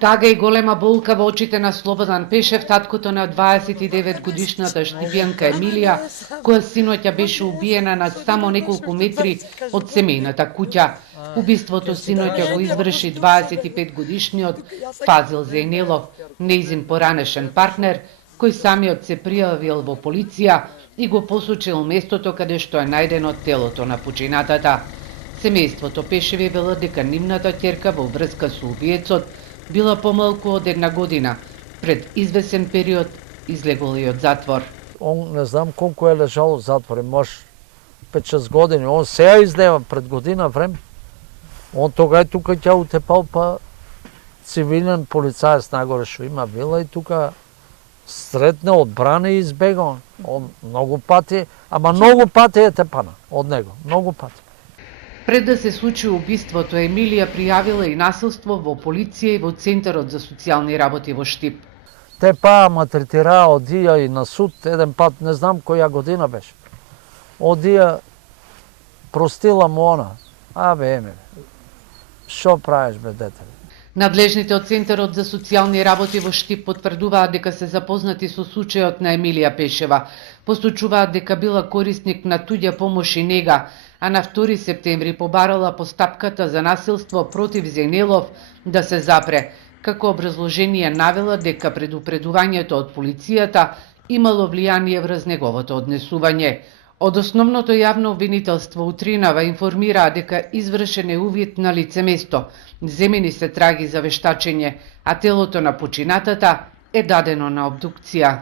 Тага и голема болка во очите на Слободан Пешев, таткото на 29 годишната Штипјанка Емилија, која синоќа беше убиена на само неколку метри од семејната куќа. Убиството синоќа го изврши 25 годишниот Фазил Зејнелов, нејзин поранешен партнер, кој самиот се пријавил во полиција и го посочил местото каде што е најдено телото на починатата. Семејството Пешеви велат дека нивната ќерка во врска со убиецот била помалку од една година. Пред извесен период излегол и од затвор. Он не знам колку е лежал в затвор, може 5-6 години. Он сега излева пред година време. Он тога е тука ќе утепал, па цивилен полицаец нагоре што има вила и тука сретне одбрана и избега. Он многу пати, ама многу пати е тепана од него, многу пати. Пред да се случи убиството, Емилија пријавила и насилство во полиција и во Центарот за социјални работи во Штип. Те па третираа, одија и на суд еден пат, не знам која година беше. Одија, простила му она. Еме, шо правиш бе дете? Надлежните од Центарот за социјални работи во Штип потврдуваат дека се запознати со случајот на Емилија Пешева. Посочуваат дека била корисник на туѓа помош и нега, а на 2 септември побарала постапката за насилство против Зејнелов да се запре. Како образложение навела дека предупредувањето од полицијата имало влијание врз неговото однесување. Од основното јавно обвинителство утринава информираа дека извршен е увид на лице место, земени се траги за вештачење, а телото на починатата е дадено на обдукција.